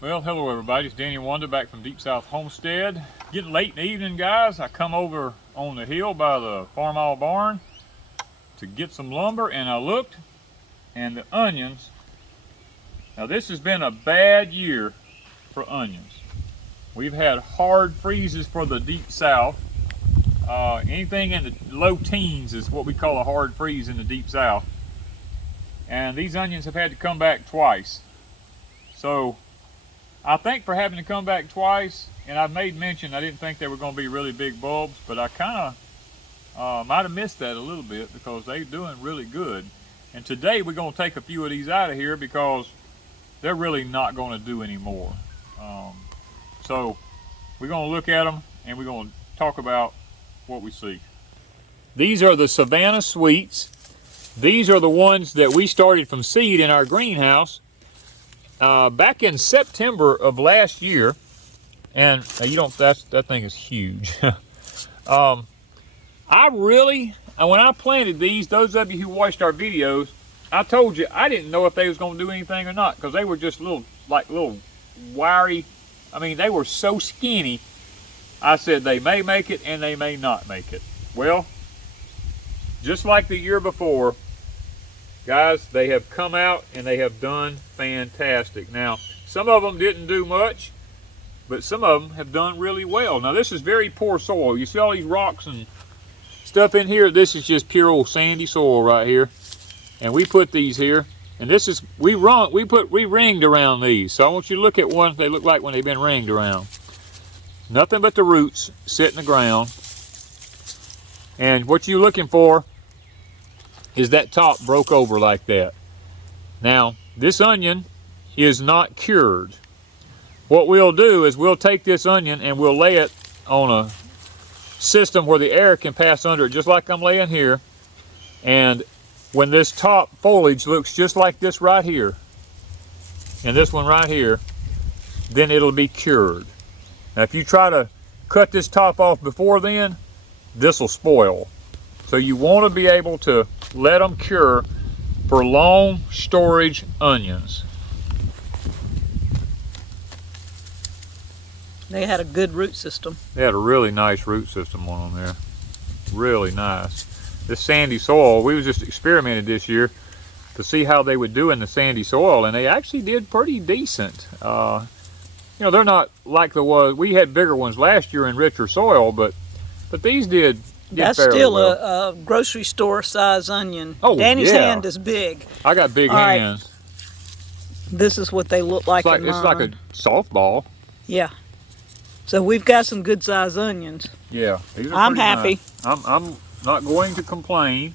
Well, hello everybody, it's Danny and Wanda back from Deep South Homestead. Getting late in the evening, guys. I come over on the hill by the farm barn to get some lumber, and I looked, and the onions. Now this has been a bad year for onions. We've had hard freezes for the Deep South. Anything in the low teens is what we call a hard freeze in the Deep South. And these onions have had to come back twice. So I think for having to come back twice, and I've made mention I didn't think they were going to be really big bulbs, but I kind of might have missed that a little bit because they're doing really good. And today we're going to take a few of these out of here because they're really not going to do any more. So we're going to look at them and we're going to talk about what we see. These are the Savannah Sweets. These are the ones that we started from seed in our greenhouse back in September of last year. And you don't, that thing is huge. When I planted these, those of you who watched our videos, I told you I didn't know if they was going to do anything or not because they were just little wiry. I mean, they were so skinny. I said they may make it and they may not make it. Well, just like the year before, guys, they have come out and they have done fantastic. Now, some of them didn't do much, but some of them have done really well. Now, this is very poor soil. You see all these rocks and stuff in here? This is just pure old sandy soil right here. And we put these here. And this is, we ringed around these. So I want you to look at what they look like when they've been ringed around. Nothing but the roots sit in the ground. And what you're looking for is that top broke over like that. Now, this onion is not cured. What we'll do is we'll take this onion and we'll lay it on a system where the air can pass under it, just like I'm laying here. And when this top foliage looks just like this right here, and this one right here, then it'll be cured. Now, if you try to cut this top off before then, this will spoil. So you want to be able to let them cure for long storage onions. They had a good root system. They had a really nice root system on them there. Really nice. This sandy soil, we was just experimented this year to see how they would do in the sandy soil, and they actually did pretty decent. You know, they're not like the ones, we had bigger ones last year in richer soil, but these did That's fairly still well. a grocery store size onion. Oh, Danny's yeah. hand is big. I got big All right. hands. This is what they look like. It's like a softball. Yeah. So we've got some good size onions. Yeah, these are I'm pretty happy. Nice. I'm not going to complain.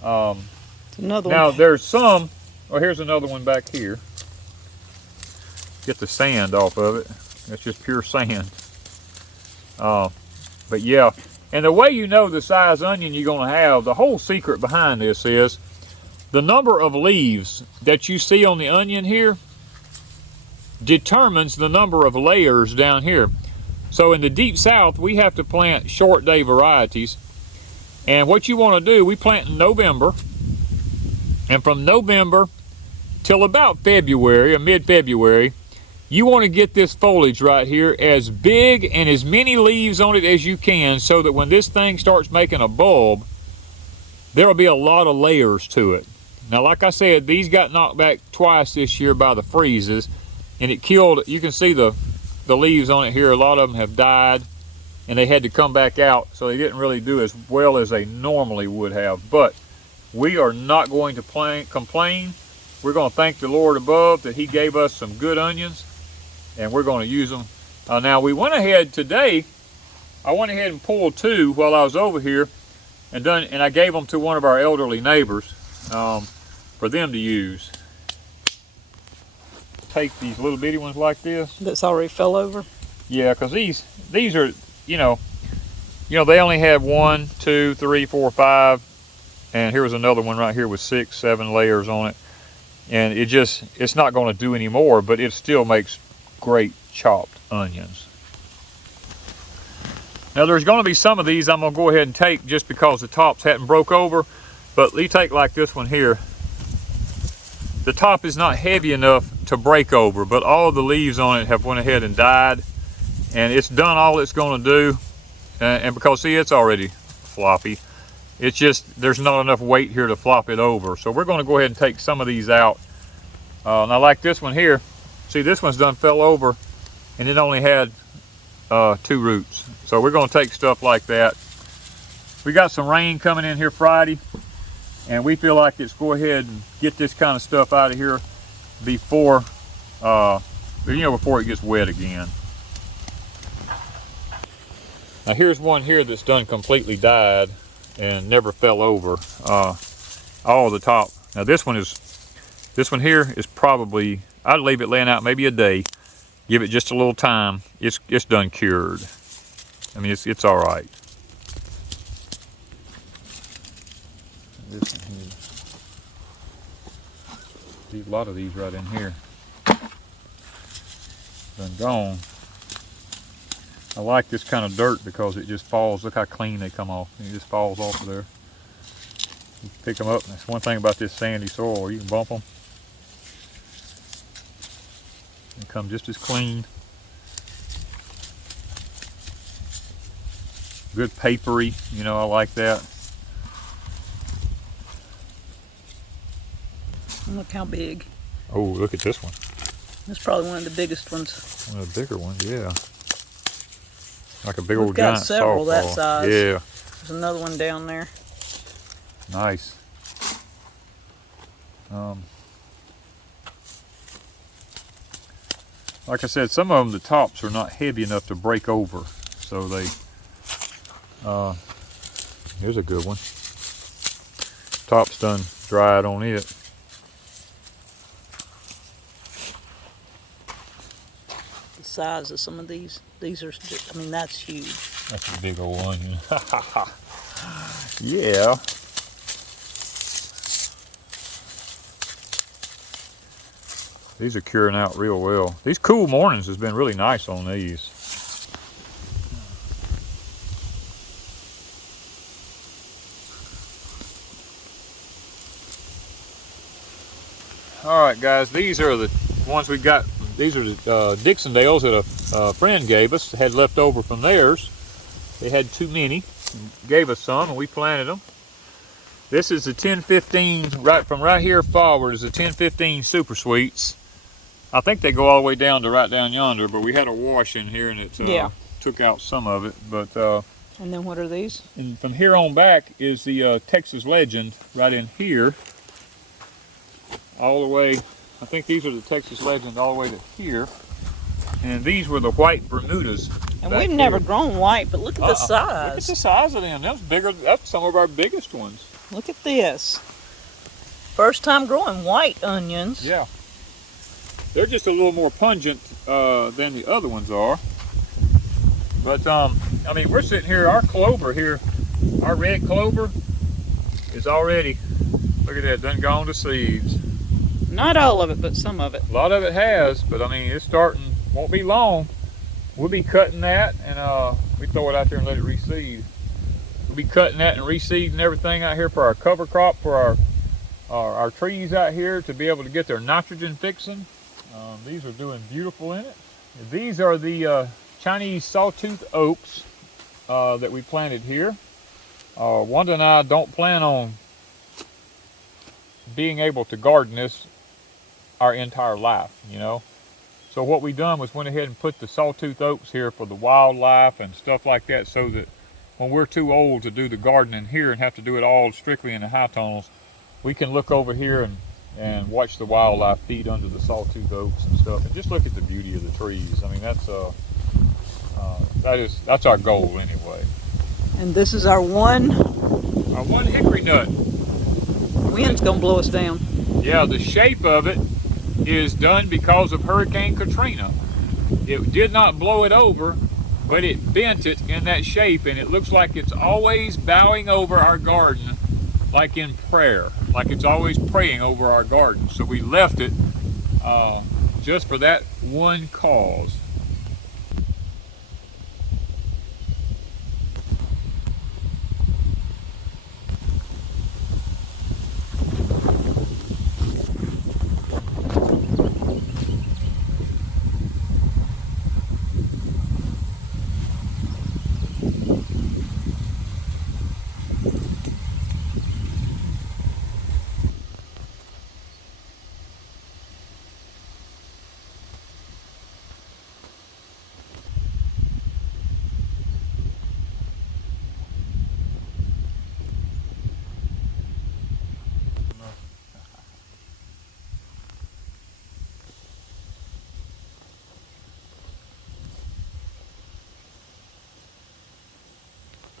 It's another Now one. there's some. Oh, here's another one back here. Get the sand off of it. That's just pure sand. But yeah, and the way you know the size onion you're going to have, the whole secret behind this is the number of leaves that you see on the onion here determines the number of layers down here. So in the Deep South, we have to plant short day varieties. And what you want to do, we plant in November. And from November till about February or mid-February, you want to get this foliage right here as big and as many leaves on it as you can so that when this thing starts making a bulb, there will be a lot of layers to it. Now, like I said, these got knocked back twice this year by the freezes, and it killed, you can see the leaves on it here, a lot of them have died, and they had to come back out, so they didn't really do as well as they normally would have. But we are not going to complain. We're going to thank the Lord above that He gave us some good onions, and we're going to use them. Now, we went ahead today, I went ahead and pulled two while I was over here, and I gave them to one of our elderly neighbors for them to use. Take these little bitty ones like this. That's already fell over. Yeah, because these are, you know, they only have 1, 2, 3, 4, 5, and here was another one right here with 6, 7 layers on it, and it's not going to do any more, but it still makes great chopped onions. Now there's going to be some of these I'm going to go ahead and take just because the tops hadn't broke over, but you take like this one here. the top is not heavy enough to break over, but all of the leaves on it have went ahead and died, and it's done all it's going to do. And because, see, it's already floppy, it's just there's not enough weight here to flop it over. So we're going to go ahead and take some of these out. Now, like this one here, see, this one's done fell over, and it only had 2 roots. So we're going to take stuff like that. We got some rain coming in here Friday, and we feel like let's go ahead and get this kind of stuff out of here before before it gets wet again. Now here's one here that's done completely died and never fell over. All the top. Now this one here is probably, I'd leave it laying out maybe a day, give it just a little time. It's done cured. I mean, it's all right. This one here. See a lot of these right in here. Done gone. I like this kind of dirt because it just falls. Look how clean they come off. It just falls off of there. You pick them up. That's one thing about this sandy soil. You can bump them. They come just as clean. Good papery. You know, I like that. Look how big. Oh, look at this one. That's probably one of the biggest ones. One of the bigger ones, yeah. Like a big old got giant several that softball. size. Yeah. There's another one down there. Nice. Like I said, some of them, the tops are not heavy enough to break over. So they, here's a good one. Top's done dried on it. The size of some of these are just, I mean, that's huge. That's a big old onion. Yeah. These are curing out real well. These cool mornings has been really nice on these. All right, guys, these are the ones we got. These are the Dixondales that a friend gave us, had left over from theirs. They had too many, gave us some, and we planted them. This is the 1015, right here forward is the 1015 Super Sweets. I think they go all the way down to right down yonder, but we had a wash in here and it took out some of it. But and then what are these? And from here on back is the Texas Legend right in here. All the way, I think these are the Texas Legend all the way to here. And these were the white Bermudas. And we've never grown white, but look at the size. Look at the size of them. That's bigger. That's some of our biggest ones. Look at this. First time growing white onions. Yeah. They're just a little more pungent than the other ones are. But, I mean, we're sitting here, our clover here, our red clover is already, look at that, done gone to seeds. Not all of it, but some of it. A lot of it has, but I mean, it's starting, won't be long. We'll be cutting that and we throw it out there and let it reseed. We'll be cutting that and reseeding everything out here for our cover crop, for our trees out here to be able to get their nitrogen fixing. These are doing beautiful in it. These are the Chinese sawtooth oaks that we planted here. Wanda and I don't plan on being able to garden this our entire life, you know. So what we done was went ahead and put the sawtooth oaks here for the wildlife and stuff like that, so that when we're too old to do the gardening here and have to do it all strictly in the high tunnels, we can look over here and watch the wildlife feed under the sawtooth oaks and stuff, and just look at the beauty of the trees. I mean, that's our goal anyway. And this is our one hickory nut. The wind's gonna blow us down. Yeah, the shape of it is done because of Hurricane Katrina. It did not blow it over, but it bent it in that shape, and it looks like it's always bowing over our garden, like in prayer, like it's always praying over our garden. So we left it just for that one cause.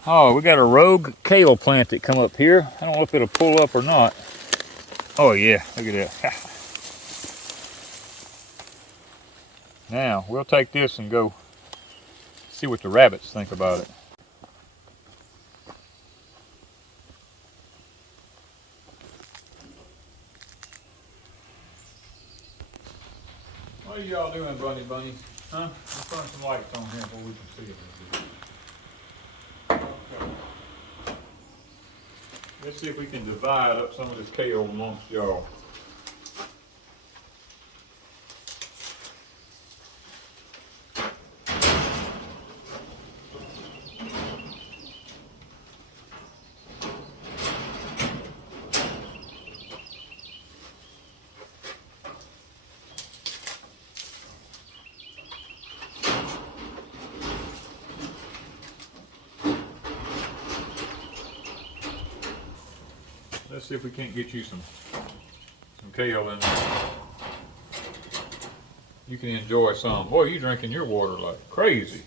Oh, we got a rogue kale plant that come up here. I don't know if it'll pull up or not. Oh yeah, look at that. Now, we'll take this and go see what the rabbits think about it. What are y'all doing, bunny? Huh? Let's turn some lights on here before we can see it. Okay. Let's see if we can divide up some of this kale amongst y'all. Let's see if we can't get you some kale in there. You can enjoy some. Boy, you drinking your water like crazy.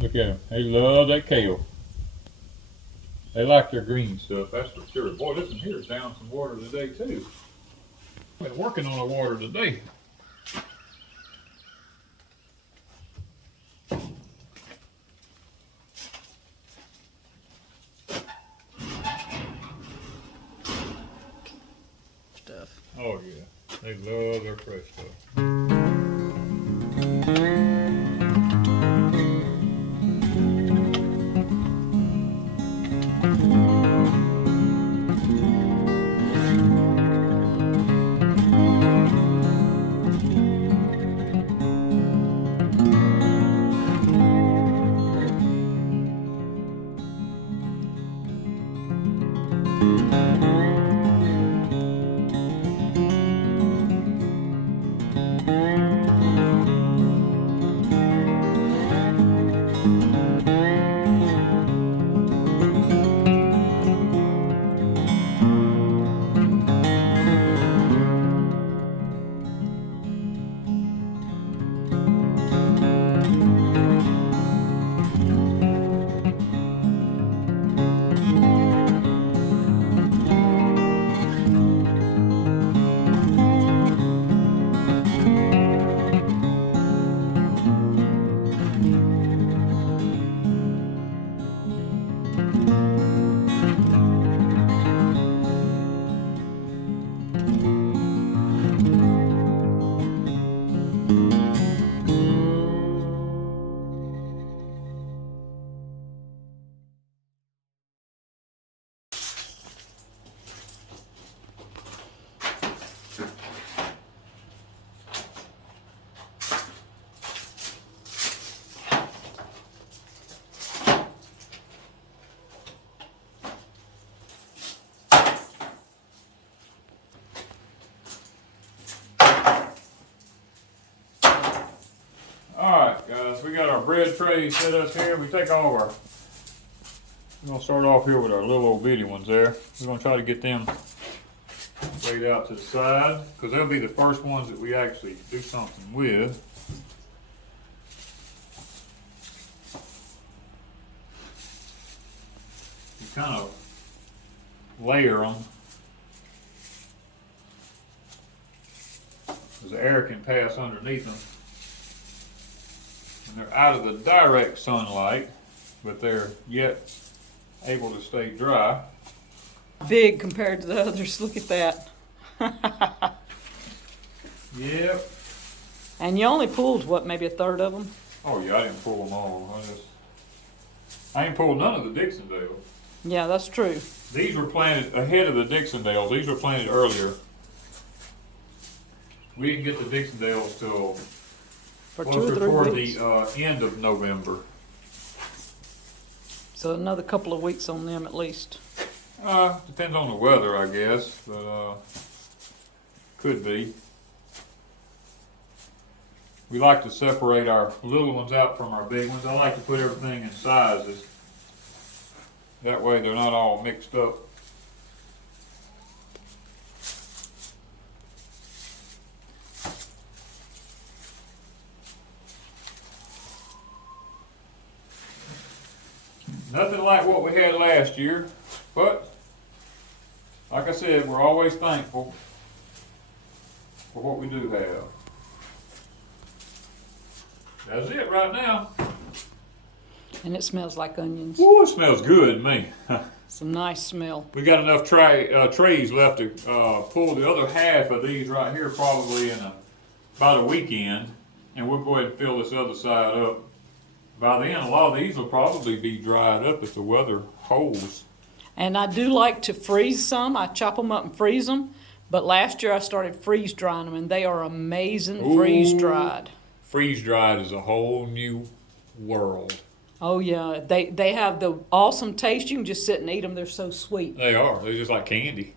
Look at them. They love that kale. They like their green stuff, that's for sure. Boy, this one here is down some water today too. Been working on the water today. Oh yeah, they love their fresh stuff. Alright guys, we got our bread tray set up here. We take all of our, we're going to start off here with our little old bitty ones there. We're going to try to get them laid out to the side because they'll be the first ones that we actually do something with. You kind of layer them because the air can pass underneath them. And they're out of the direct sunlight, but they're yet able to stay dry. Big compared to the others. Look at that. Yep. And you only pulled, what, maybe a third of them? Oh yeah, I didn't pull them all. I ain't pulled none of the Dixondales. Yeah, that's true. These were planted ahead of the Dixondales. These were planted earlier. We didn't get the Dixondales till For 2 or 3 weeks. the end of November. So another couple of weeks on them at least. Depends on the weather, I guess, but could be. We like to separate our little ones out from our big ones. I like to put everything in sizes. That way they're not all mixed up. Nothing like what we had last year, but like I said, we're always thankful for what we do have. That's it right now. And it smells like onions. Ooh, it smells good to me. It's a nice smell. We got enough trays left to pull the other half of these right here probably in about a weekend, and we'll go ahead and fill this other side up. By then, a lot of these will probably be dried up if the weather holds. And I do like to freeze some. I chop them up and freeze them. But last year I started freeze drying them, and they are amazing freeze dried. Freeze dried is a whole new world. Oh yeah, they have the awesome taste. You can just sit and eat them. They're so sweet. They are. They're just like candy.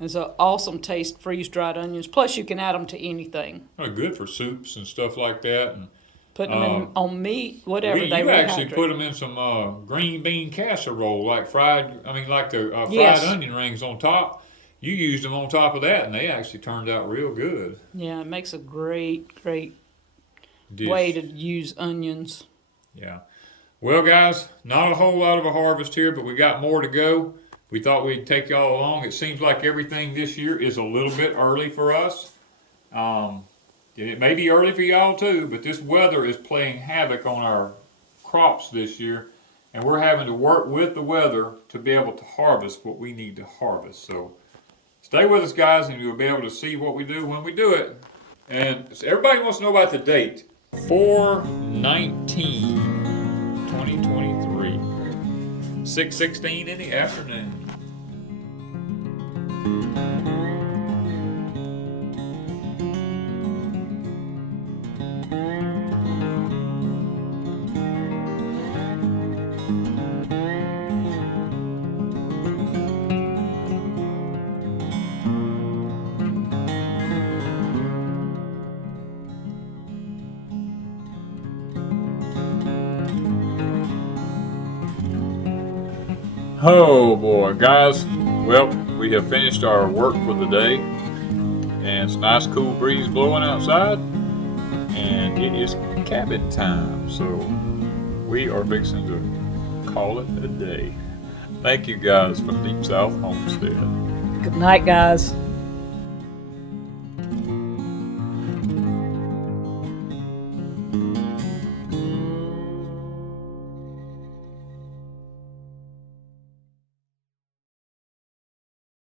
It's an awesome taste, freeze dried onions. Plus you can add them to anything. They're good for soups and stuff like that. And putting them on meat, whatever. You actually put them in some green bean casserole, like fried. I mean, like the fried onion rings on top. You used them on top of that, and they actually turned out real good. Yeah, it makes a great dish. Way to use onions. Yeah. Well, guys, not a whole lot of a harvest here, but we got more to go. We thought we'd take y'all along. It seems like everything this year is a little bit early for us. It may be early for y'all too, but this weather is playing havoc on our crops this year, and we're having to work with the weather to be able to harvest what we need to harvest. So stay with us, guys, and you'll be able to see what we do when we do it. And so everybody wants to know about the date. 4/19/2023, 6:16 in the afternoon. Oh boy, guys, well, we have finished our work for the day, and it's a nice cool breeze blowing outside, and it is cabin time, so we are fixing to call it a day. Thank you guys from Deep South Homestead. Good night, guys.